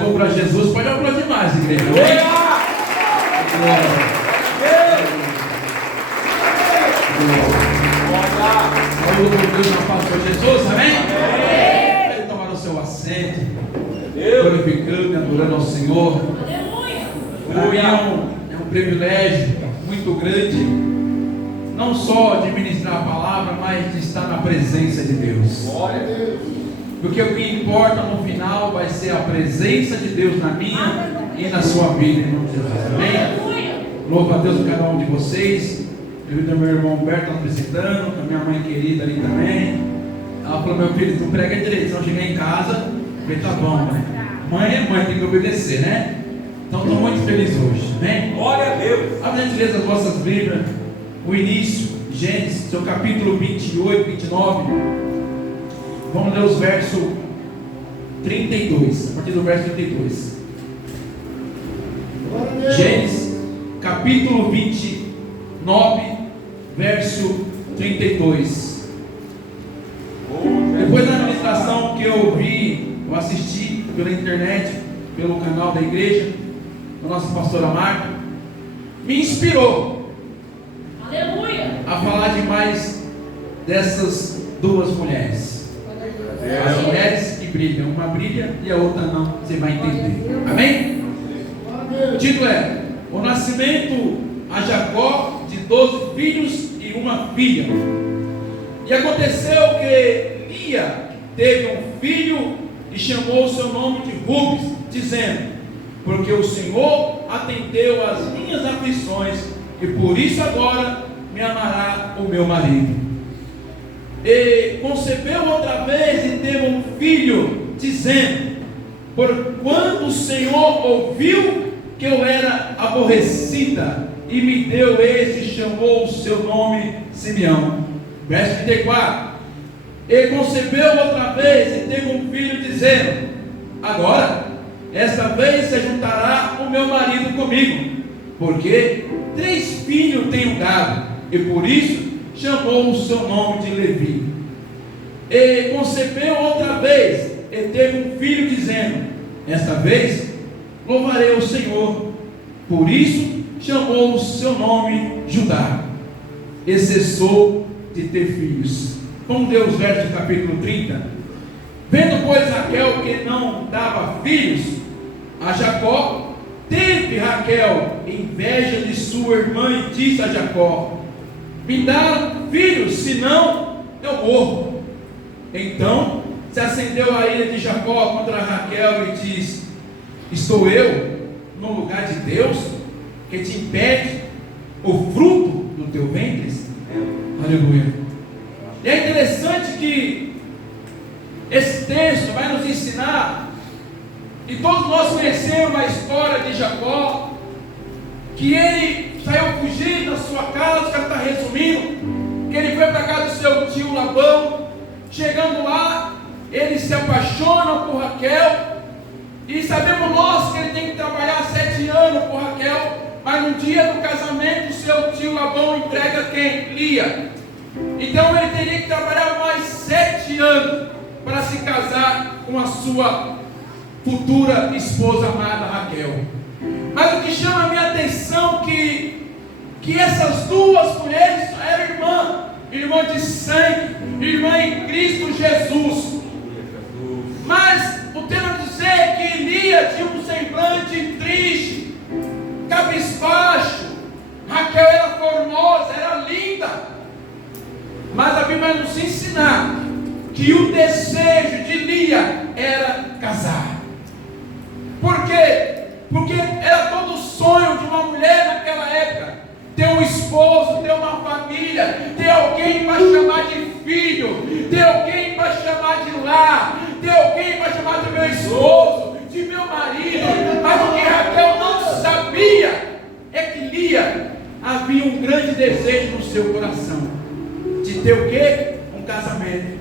for para Jesus, pode aplaudir mais, igreja. Saúde por Deus na paz do Jesus, amém? Ele tomar o seu assento, glorificando e adorando ao Senhor. Para mim é um privilégio muito grande, não só de ministrar a palavra, mas de estar na presença de Deus. Porque o que importa no final vai ser a presença de Deus na minha e na sua vida, em nome de Jesus, amém? Louvo a Deus por cada um de vocês. Devido ao meu irmão Humberto nos visitando, a minha mãe querida ali também. Ela falou: meu filho, tu prega direito, se não chegar em casa, ele tá bom, né? Mãe é mãe, tem que obedecer, né? Então estou muito feliz hoje, amém? Glória a Deus. A gentileza das vossas Bíblias, o início, Gênesis, seu capítulo 28, 29. Vamos ler os versos 32, a partir do verso 32. Gênesis, capítulo 29, verso 32. Depois da ministração que eu assisti pela internet, pelo canal da igreja, da nossa pastora Marta, me inspirou, aleluia, a falar de mais dessas duas mulheres. As mulheres que brilham, uma brilha e a outra não, você vai entender, amém? O título é: o nascimento a Jacó de 12 filhos e uma filha. E aconteceu que Lia teve um filho e chamou o seu nome de Rubens, dizendo: porque o Senhor atendeu às minhas aflições, e por isso agora me amará o meu marido. E concebeu outra vez e teve um filho, dizendo: porquanto o Senhor ouviu que eu era aborrecida, e me deu esse, e chamou o seu nome Simeão. Verso 34. E concebeu outra vez e teve um filho, dizendo: agora, esta vez se juntará o meu marido comigo, porque 3 filhos tenho dado, e por isso chamou o seu nome de Levi. E concebeu outra vez e teve um filho, dizendo: esta vez louvarei o Senhor, por isso chamou o seu nome Judá. E cessou de ter filhos. Vamos ler os versos do capítulo 30. Vendo, pois, Raquel que não dava filhos a Jacó, teve Raquel inveja de sua irmã e disse a Jacó: me dá filhos, senão eu morro. Então se acendeu a ira de Jacó contra Raquel e disse: estou eu no lugar de Deus, que te impede o fruto do teu ventre? Aleluia. E é interessante que esse texto vai nos ensinar, e todos nós conhecemos a história de Jacó, que ele saiu fugindo da sua casa, que está resumindo, que ele foi para a casa do seu tio Labão. Chegando lá, ele se apaixona por Raquel, e sabemos nós que ele tem que trabalhar 7 anos por Raquel, mas no dia do casamento, seu tio Labão entrega quem? Lia. Então ele teria que trabalhar mais 7 anos para se casar com a sua futura esposa amada Raquel. Mas o que chama a minha atenção que essas duas mulheres eram irmã de sangue, irmã em Cristo Jesus. Mas o tema dizer que Lia tinha um semblante triste, cabisbaixo. Raquel era formosa, era linda. Mas a Bíblia vai nos ensinar que o desejo de Lia era casar. Por quê? Porque era todo o sonho de uma mulher naquela época: ter um esposo, ter uma família, ter alguém para chamar de filho, ter alguém para chamar de lar, ter alguém para chamar de meu esposo, de meu marido. Mas o que Raquel não sabia é que Lia havia um grande desejo no seu coração de ter o quê? Um casamento.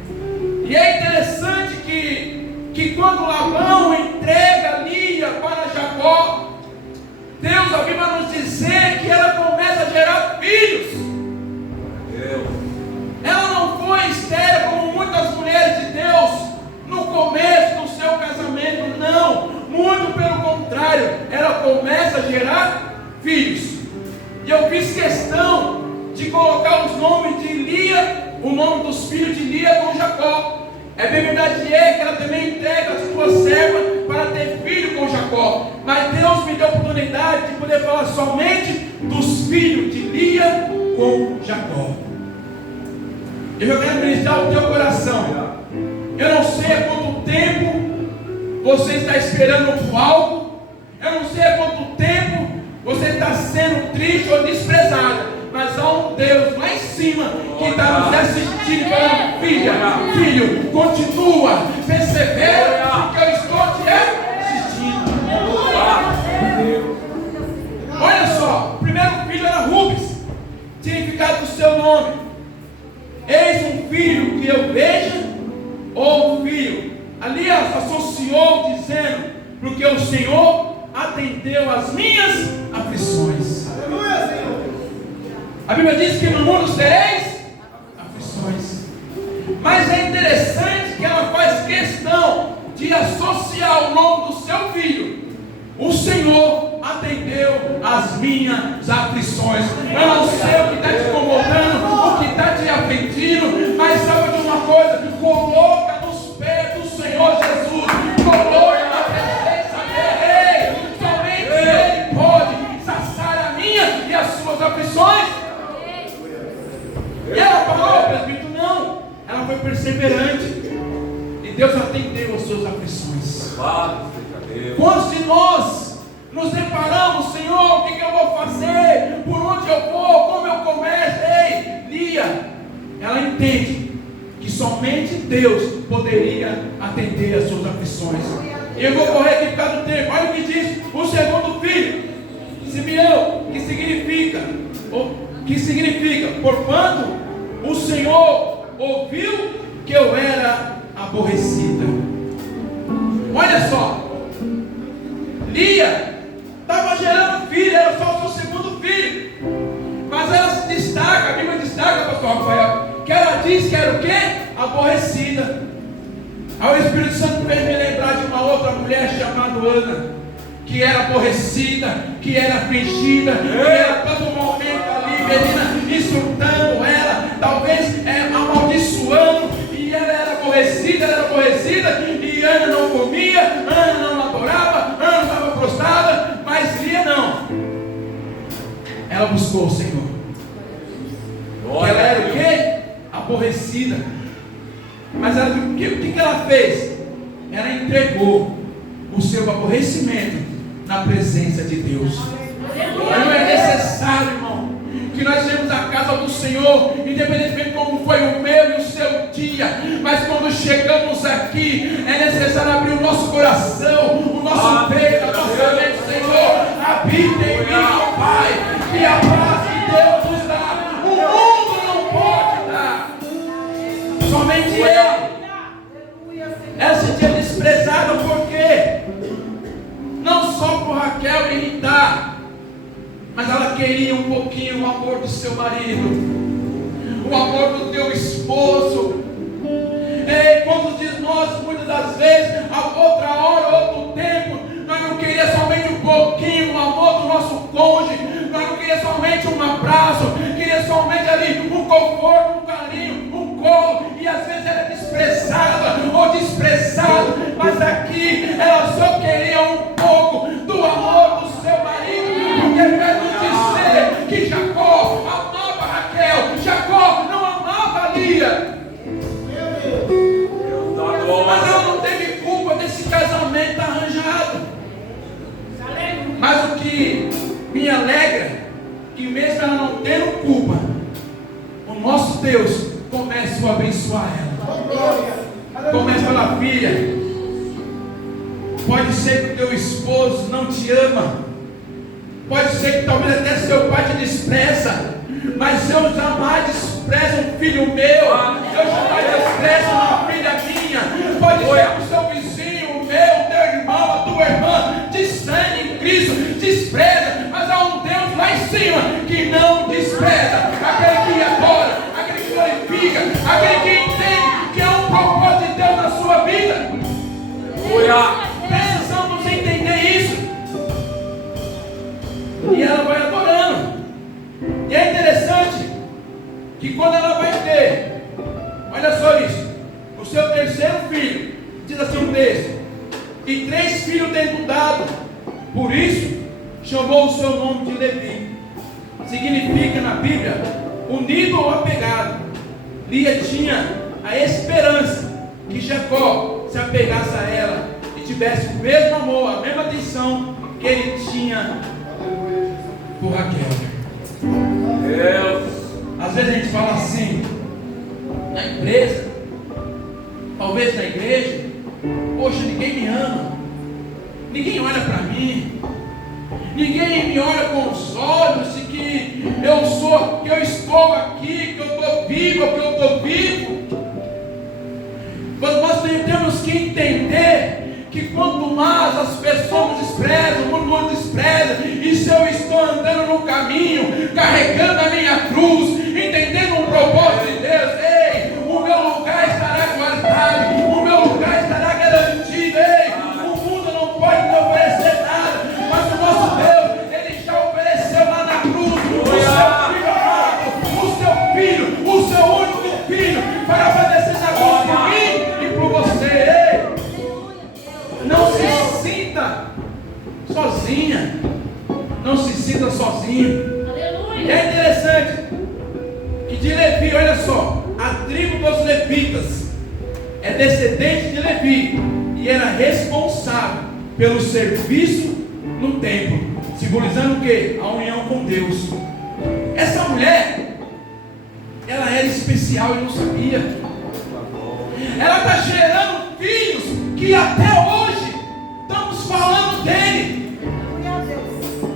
E é interessante que quando Labão entrega Lia para Jacó, Deus, a Bíblia nos dizer que ela começa a gerar filhos. Ela não foi estéril como muitas mulheres de Deus no começo do seu casamento, não. Muito contrário, ela começa a gerar filhos. E eu fiz questão de colocar os nomes de Lia, o nome dos filhos de Lia com Jacó. É bem verdade que ela também entrega a sua serva para ter filho com Jacó. Mas Deus me deu a oportunidade de poder falar somente dos filhos de Lia com Jacó. Eu quero ministrar o teu coração. Eu não sei há quanto tempo você está esperando por algo. Eu não sei há quanto tempo você está sendo triste ou desprezado. Mas há um Deus lá em cima que está nos assistindo, falando: filha, filho, continua, persevera, porque eu estou te assistindo. Olha só, o primeiro filho era Rubens, significado do seu nome: eis um filho que eu veja, ou filho. Ali associou dizendo: porque o Senhor atendeu às minhas aflições. Aleluia, Senhor. A Bíblia diz que no mundo tereis aflições. Mas é interessante que ela faz questão de associar o nome do seu filho: o Senhor atendeu às minhas aflições. Eu não sei o que está te incomodando, o que está te afligindo, mas sabe de uma coisa: coloca nos pés do Senhor Jesus, coloca na presença dele. Somente Ele pode saciar a minha e as suas aflições. E ela falou: presbítero, não. Ela foi perseverante e Deus atendeu às suas aflições. Quantos de nós nos deparamos: Senhor, o que eu vou fazer? Por onde eu vou? Como eu começo? Ei, Lia, ela entende que somente Deus poderia atender às suas aflições. E eu vou correr aqui por causa do tempo. Olha o que diz o segundo filho, Simeão, que significa porquanto o Senhor ouviu que eu era aborrecida. Olha só, Lia estava gerando filho, era só o seu segundo filho, mas ela se destaca, a Bíblia destaca, pastor Rafael, que ela diz que era o quê? Aborrecida. Aí o Espírito Santo fez me lembrar de uma outra mulher chamada Ana, que era aborrecida, que era afligida, que era todo momento ali, menina, insultando ela, talvez amaldiçoando, e ela era aborrecida, e Ana não comia, Ana não adorava, Ana estava prostrada, mas Lia não. Ela buscou o Senhor. Ela era o quê? Aborrecida. Mas ela, o que ela fez? Ela entregou o seu aborrecimento na presença de Deus. Não é necessário, irmão, que nós venhamos à casa do Senhor, independentemente de como foi o meu e o seu dia, mas quando chegamos aqui, é necessário abrir o nosso coração, o nosso peito, a nossa mente. Senhor, habita em mim, ó Pai, e a paz que Deus nos dá, o mundo não pode dar, somente Ele. Ela se sentia desprezada porque não só por Raquel irritar, mas ela queria um pouquinho o amor do seu marido, o amor do teu esposo. E quando diz nós, muitas das vezes, a outra hora, outro tempo, nós não queríamos somente um pouquinho o amor do nosso cônjuge, nós não queríamos somente um abraço, queríamos somente ali um conforto, um carinho, um colo, e às vezes era desprezada ou desprezado, mas aqui ela só queria um pouco do amor do seu marido, porque para nos dizer que Jacó amava Raquel, Jacó não amava Lia. Mas ela não teve culpa desse casamento arranjado. Mas o que me alegra, que mesmo ela não tendo culpa, o nosso Deus começa a abençoar ela. Começa a falar: filha, pode ser que o teu esposo não te ama, pode ser que talvez até seu pai te despreza, mas eu jamais desprezo um filho meu, eu jamais desprezo uma filha minha. Pode ser que o seu vizinho, o meu, teu irmão, a tua irmã, de sangue em Cristo, despreza, mas há um Deus lá em cima que não despreza aquele que adora, aquele que glorifica, aquele que entende que é um propósito de Deus na sua vida. Precisamos entender isso. texto. E 3 filhos tendo dado, por isso chamou o seu nome de Levi. Significa na Bíblia unido ou apegado. Lia tinha a esperança que Jacó se apegasse a ela e tivesse o mesmo amor, a mesma atenção que ele tinha por Raquel. Às vezes a gente fala assim, na empresa, talvez na igreja: poxa, ninguém me ama, ninguém olha para mim, ninguém me olha com os olhos de que eu estou aqui, que eu estou vivo, que eu estou vivo. Mas nós temos que entender que quanto mais as pessoas nos desprezam, o mundo nos despreza, e se eu estou andando no caminho, carregando a minha cruz, entendendo um propósito de Deus, ei, o meu lugar estará guardado, o meu lugar estará garantido, ei, o mundo não pode me oferecer nada, mas o nosso Deus, Ele já ofereceu lá na cruz, o seu filho, o seu único filho, para obedecer na cruz por mim e por você, ei. Não se sinta sozinha, não se sinta sozinho. Aleluia. É interessante que de Levi, olha só, a tribo dos levitas é descendente de Levi e era responsável pelo serviço no templo, simbolizando o que? A união com Deus. Essa mulher, ela era especial e não sabia. Ela está gerando filhos que até hoje estamos falando dele,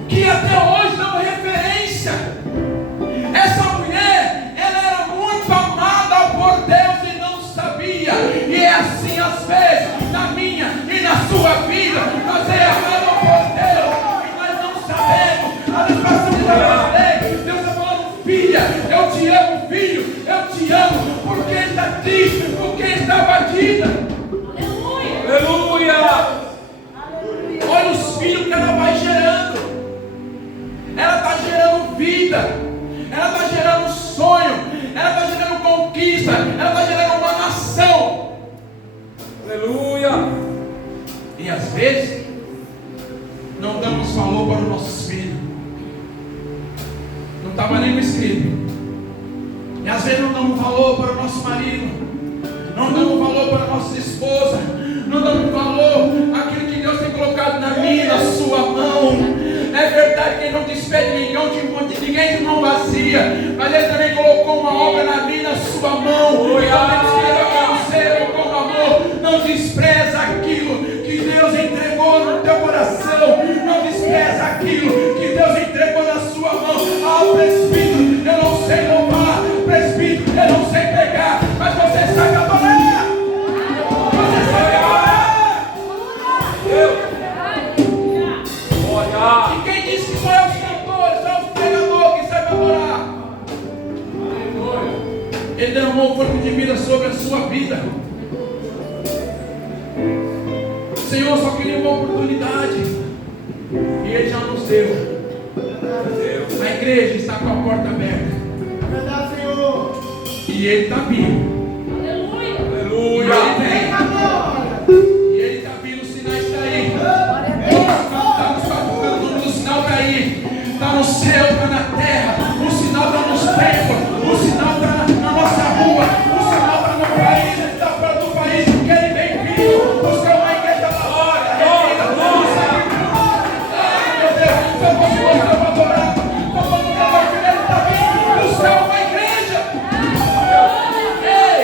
que até hoje damos referência. Essa mulher, ela era muito amada por Deus e não sabia. E é assim às vezes, na minha e na sua vida, nós é amado por Deus e nós não sabemos. A Deus passamos Deus está falando: filha, eu te amo, filho, eu te amo. Porque está triste, porque está abatida. Aleluia! Olha os filhos que ela vai gerando. Ela está gerando vida, ela está gerando sonho, ela está gerando conquista, ela está gerando uma nação. Aleluia! E às vezes não damos valor para os nossos filhos. Não estava nem no escrito. E às vezes não damos valor para o nosso marido, não damos valor para a nossa esposa, não damos valor àquilo que Deus tem colocado na minha, na sua mão. É verdade que Ele não despede ninguém de mão vazia, mas Ele também colocou uma obra na minha, na sua mão. Então temos que levar o céu com amor. Não despreza aquilo que Deus entregou no teu coração, não despreza aquilo que Deus entregou na sua mão. Presbítero, eu não sei louvar, presbítero, eu não sei pregar, mas você sabe adorar. Você sabe adorar. E quem disse que só é os cantores, só é os pregadores que sabem adorar? Ele derramou o corpo de vida sobre a sua vida. O Senhor só queria uma oportunidade e Ele já nos deu. A igreja está com a porta aberta. É verdade, Senhor. E Ele está vindo. Aleluia. Aleluia. E Ele está vindo, o sinal está aí. Está nos batucando, o sinal está aí. Está no céu, está na terra. O sinal está nos templos. O sinal está na nossa rua. O sinal está no país. Ele está fora do país. Porque Ele vem vindo. Buscar uma igreja da hora. Meu Deus, se eu fosse você para adorar, Ele está vindo buscar uma igreja. Ei,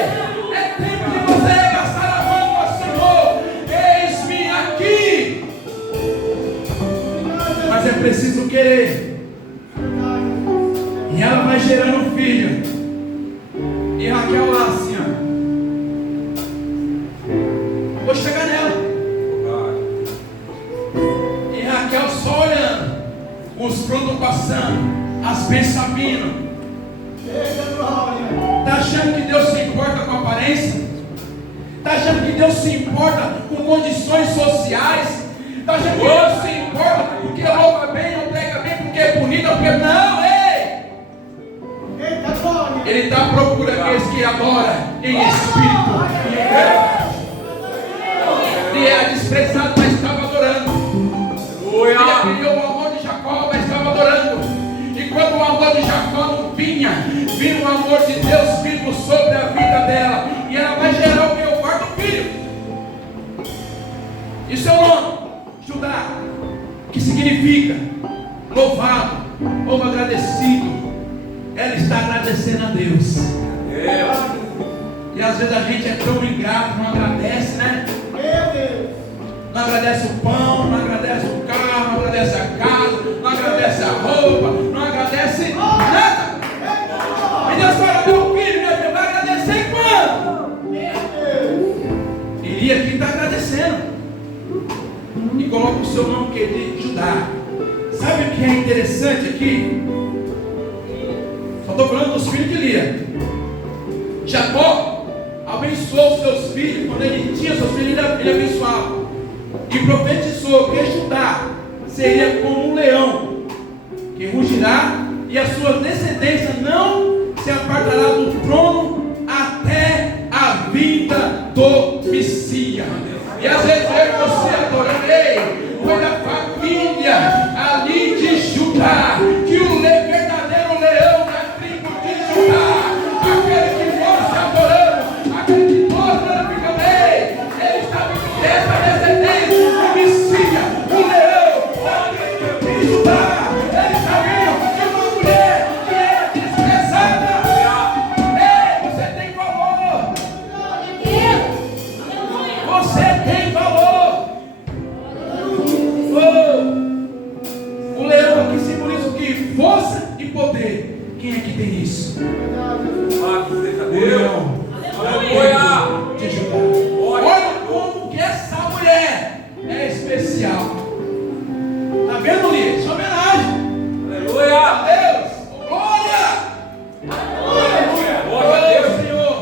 é tempo de você arregaçar a mão ao Senhor. Eis-me aqui. Mas é preciso querer. E ela vai gerando um filho. E Raquel lá assim, ó. Vou chegar nela. E Raquel só olhando. Os frutos passando. As bênçãos vindo. Está achando que Deus se importa com a aparência? Está achando que Deus se importa com condições sociais? Está achando que Deus se importa porque louva bem, ou prega bem, porque é bonita, porque não, ei! Ele está à procura daqueles que adoram em espírito e em verdade. Ele era desprezado, mas estava adorando. Ele criou o amor de Jacó, mas estava adorando. E quando o amor de Jacó não vinha, vinha o amor de Deus vivo sobre a vida dela. E ela vai gerar o meu quarto filho. E seu nome? Judá, que significa louvado ou agradecido. Ela está agradecendo a Deus. E às vezes a gente é tão ingrato, não agradece, né? Não agradece o pão, não agradece o carro, não agradece a casa, não agradece a roupa, não agradece nada. E Deus fala, meu filho, meu filho, vai agradecer quando? Iria aqui está agradecendo. E coloca o seu nome, que é de Judá. Sabe o que é interessante aqui? Só estou falando dos filhos de Lia. Jacó abençoou os seus filhos. Quando ele tinha seus filhos, ele abençoava. E profetizou que Judá seria como um leão que rugirá, e a sua descendência não se apartará do trono até a vinda do Messias. E às vezes eu e você adorando, ei, foi da família ali de Judá que o verdadeiro leão da tribo de Judá, aquele que nós adoramos, aquele que nós glorificamos, ele estava dessa descendência do Messias, o leão da tribo de Judá. Ele sabia que uma mulher que era desprezada, ei, você tem valor. Você tem valor. Oh. O leão aqui simboliza o que? Força e poder. Quem é que tem isso? O leão. Aleluia. De Judá. Olha como que essa mulher é especial. Está vendo, Lia? Isso é homenagem. Aleluia. A Deus. Glória. Aleluia. Glória a Deus, Senhor.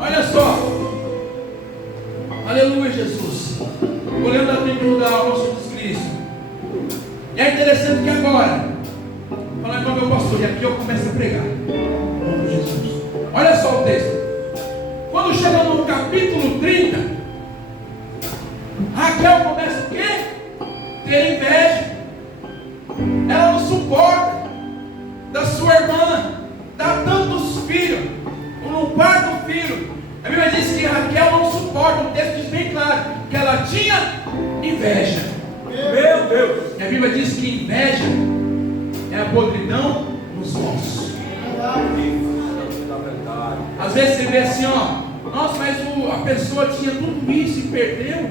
Olha só. Aleluia, Jesus. Olhando a tribo da nosso Jesus Cristo. E é interessante que agora, falando com o meu pastor, e aqui eu começo a pregar. Em nome de Jesus. Olha só o texto. Quando chega no capítulo 30, Raquel começa o quê? Ter inveja. Ela não suporta da sua irmã dar tantos filhos, um quarto filho. A Bíblia diz que Raquel não suporta, o texto diz bem claro, que ela tinha inveja. Meu Deus! E a Bíblia diz que inveja é a podridão nos ossos. Às vezes você vê assim, ó, nossa, mas a pessoa tinha tudo isso e perdeu.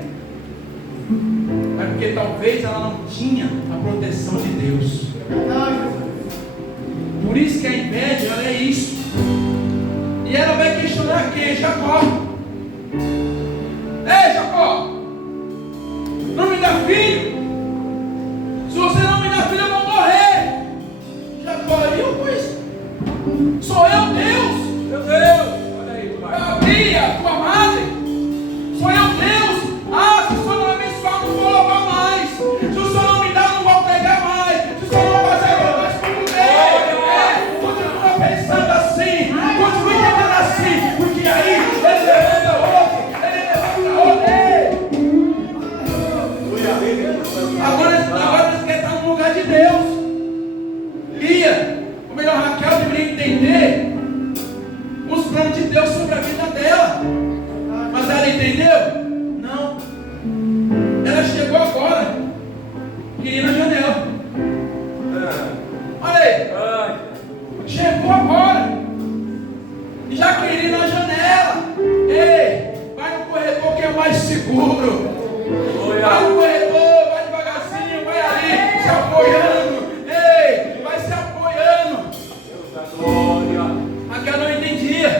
É porque talvez ela não tinha a proteção de Deus. Por isso que a inveja, ela é isso. E ela vai questionar quem? Jacó. Ei, Jacó, não me dá filho? Se você não me dá filho, eu vou morrer. Jacó, eu pois? Sou eu Deus? Meu Deus, olha aí, pai. Eu abri a tua madre. Sou eu Deus? Ah, se o Senhor não me abençoar, não vou louvar mais. Se o Senhor não me dá, não vou pegar mais. Se o Senhor não fazer, eu vou esconder. Continua pensando assim. Continue entendendo assim. Porque aí ele levanta outro. Ele levanta outro. Agora você quer estar no lugar de Deus. Lia, ou melhor, Raquel deveria entender os planos de Deus sobre a vida dela. Mas ela entendeu? Não. Ela chegou agora, queria ir na janela. Olha aí. Chegou agora e já queria ir na janela. Ei, vai no corredor que é mais seguro. Vai no corredor, vai devagarzinho, vai ali, se apoiando. Ei, vai se apoiando. Raquel não entendia.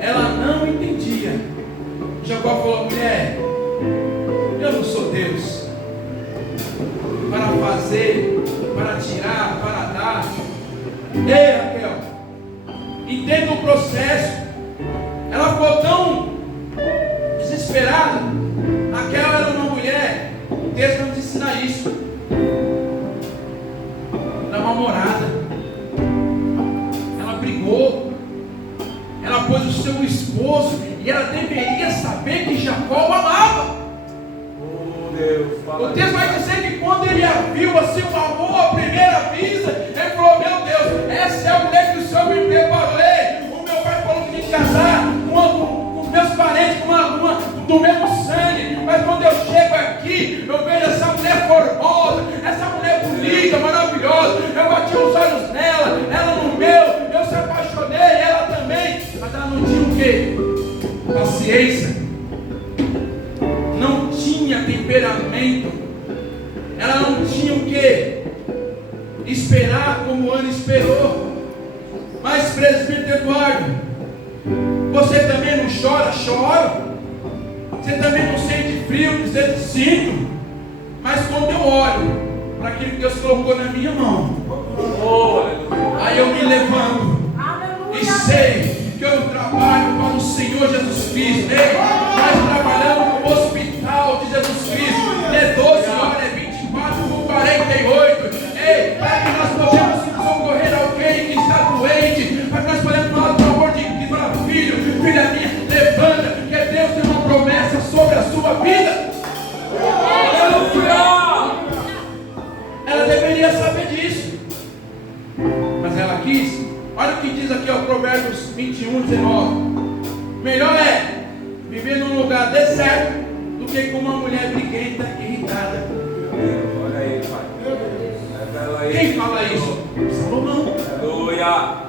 Ela não entendia. Jacó falou: mulher, eu não sou Deus para fazer, para tirar, para dar. Ei, Raquel, entenda o processo. Ela ficou tão desesperada. Raquel era uma mulher, o texto nos ensina isso. Ela é uma morada. Ela brigou. ela pôs o seu esposo, e ela deveria saber que Jacó o amava. O texto vai dizer que quando ele a viu assim, o amor à primeira vista, ele falou: meu Deus, essa é a mulher que o Senhor me preparou. O meu pai falou que tinha que casar com os meus parentes, com uma do mesmo sangue, mas quando eu chego aqui, eu vejo essa mulher formosa, essa mulher bonita, maravilhosa, eu bati os olhos nela, ela no meu, eu se apaixonei, ela também, mas ela não tinha o quê? Paciência, não tinha temperamento, ela não tinha o quê? Esperar como Ana esperou. Mas presbítero Eduardo, você também não chora? Chora. Você também não sente frio? Você sinto. Mas quando eu olho para aquilo que Deus colocou na minha mão, aí eu me levanto e sei que eu trabalho para o Senhor Jesus Cristo. Ei, nós trabalhamos no hospital de Jesus Cristo. É 12 horas, é 24 por 48. Ei, para que nós possamos socorrer alguém que está doente, para que nós possamos falar do amor de Cristo. Falar: filho, filha minha, levanta, que Deus tem uma promessa sobre a sua vida. Ela deveria saber disso, mas ela quis. Olha o que diz aqui, ó, Provérbios 21:19. Melhor é viver num lugar deserto do que com uma mulher briguenta e irritada. Olha aí, pai. Quem fala isso? Salomão. Aleluia.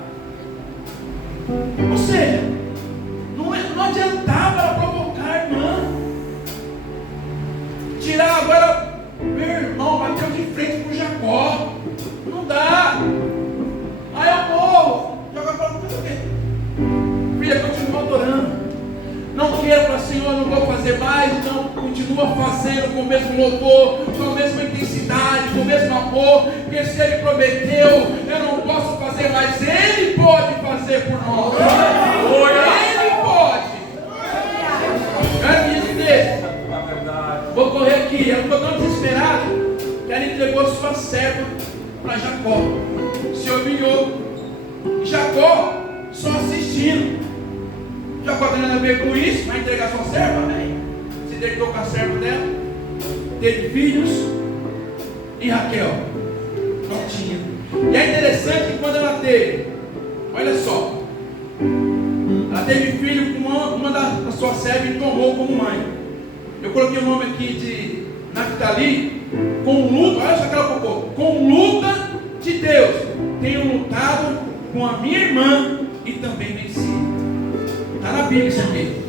Ou seja, não adiantava ela provocar a irmã. Tirar agora, meu irmão bateu de frente com Jacó. Não dá. Aí eu vou. Jacó falou: o quê? Filha, continua adorando. Não quero para o Senhor, não vou fazer mais. Então continua fazendo com o mesmo louvor, com a mesma intensidade, com o mesmo amor. Porque se Ele prometeu, eu não posso fazer, mas Ele pode fazer por nós. Ele pode. Olha esse texto. Vou correr aqui. Eu estou tão desesperado que ela entregou sua serva para Jacó. Se humilhou. E Jacó só assistindo. Jacó tem nada a ver com isso. Vai entregar sua serva? Amém. Se deitou com a serva dela. Teve filhos. E Raquel não tinha. E é interessante que quando ela teve, olha só, ela teve filho com uma das suas servas e tomou como mãe. Eu coloquei o nome aqui de Naphtali. Com luta, olha só que ela colocou: com luta de Deus tenho lutado com a minha irmã e também venci. Está na Bíblia isso aqui.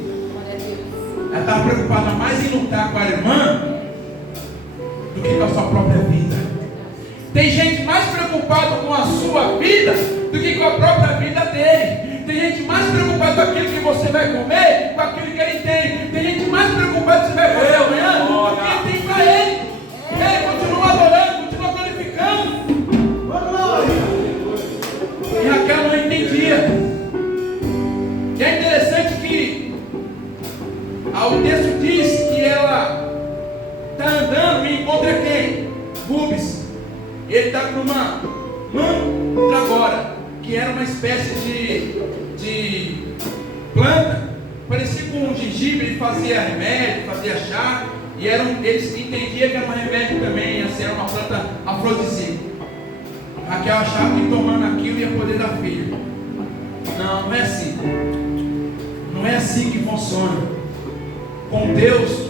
Ela estava preocupada mais em lutar com a irmã do que com a sua própria vida. Tem gente mais preocupada com a sua vida do que com a própria vida dele. Tem gente mais preocupada com aquilo que você vai comer, com aquilo que ele tem. Tem gente mais preocupada com o que você vai fazer amanhã do que tem para ele. Ele continua adorando, continua glorificando. E Raquel não entendia. E é interessante que o texto diz que ela está andando e encontra quem? Rubens. Ele está com uma mandragora, que era uma espécie de planta, parecia com um gengibre. Ele fazia remédio, fazia chá, e eles entendiam que era um remédio também, assim, era uma planta afrodisíaca. Raquel achava que tomando aquilo ia poder dar filho. Não, não é assim. Não é assim que funciona. Com Deus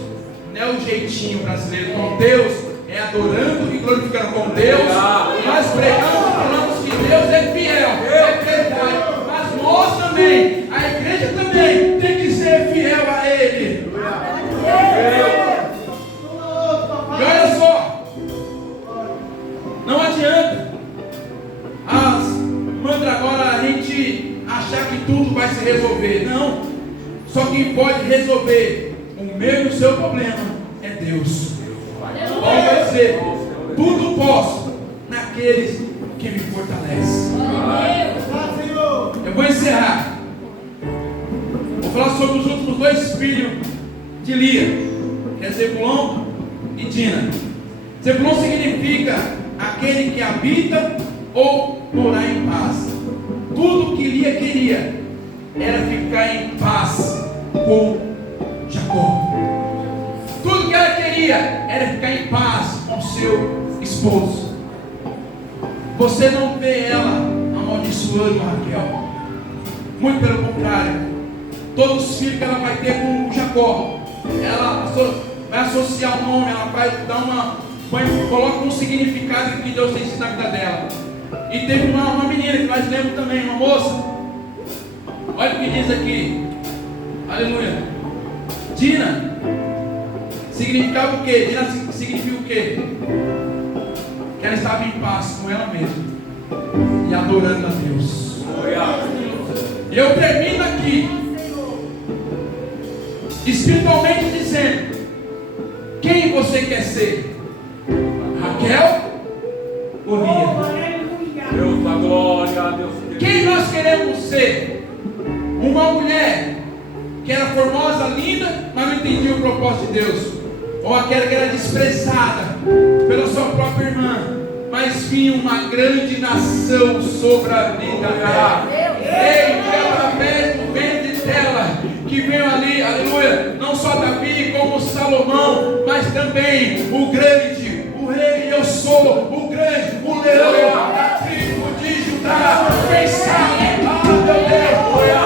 não é o jeitinho brasileiro. Com Deus é adorando e glorificando. Com Deus nós pregamos, falamos que Deus é fiel, é verdade. Mas nós também, a igreja também tem que ser fiel a Ele. E olha só, não adianta agora a gente achar que tudo vai se resolver. Não. Só quem pode resolver o meu e o seu problema é Deus. Paulo vai dizer: tudo posso naqueles que me fortalece. Eu vou encerrar. Vou falar sobre os últimos 2 filhos de Lia, que é Zebulon e Dina. Zebulon significa aquele que habita ou morar em paz. Tudo que Lia queria era ficar em paz com Jacó. Tudo que ela queria era ficar em paz com seu esposo. Você não vê ela amaldiçoando Raquel. Muito pelo contrário. Todos os filhos que ela vai ter com Jacó, ela vai associar o nome, ela vai dar coloca um significado que Deus tem na vida dela. E teve uma menina que nós lemos também, uma moça. Olha o que diz aqui. Aleluia. Dina significava o quê? Dina significa o quê? Que ela estava em paz com ela mesma e adorando a Deus. E eu termino aqui espiritualmente dizendo: quem você quer ser? Raquel ou Lia? Deus da glória, Deus. Quem nós queremos ser? Uma mulher que era formosa, linda, mas não entendia o propósito de Deus, ou aquela que era desprezada pela sua própria irmã, mas vinha uma grande nação sobre a vida dela. Ei, através do ventre dela, que veio ali, aleluia, não só Davi como Salomão, mas também o grande, o rei, eu sou o grande, o leão da tribo de Judá. Quem sabe, meu Deus,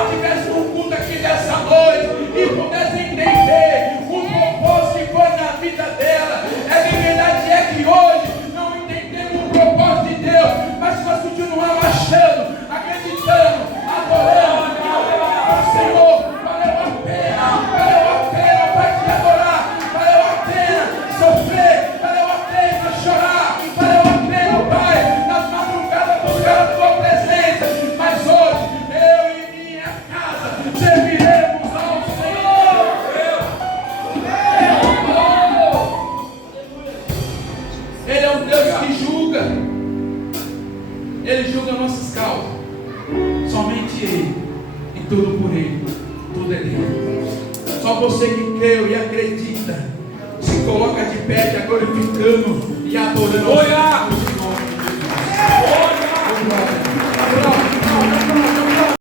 se tivesse um culto aqui nessa noite e pudesse entender o propósito que foi na vida dela. A verdade é que hoje não entendemos o propósito de Deus, mas nós continuamos achando, acreditando, adorando ao Senhor. Valeu a pena para te adorar, valeu a pena sofrer, valeu a pena chorar, valeu a pena, Pai, nas madrugadas buscar a tua presença. Mas hoje eu e minha casa serviremos ao Senhor. Ele é um Deus que julga. Ele julga nossas causas. Somente Ele. E tudo por Ele. Tudo é dele. Só você que creu e acredita, se coloca de pé, te glorificando e adorando. Olha! Em nome de Jesus. Olha!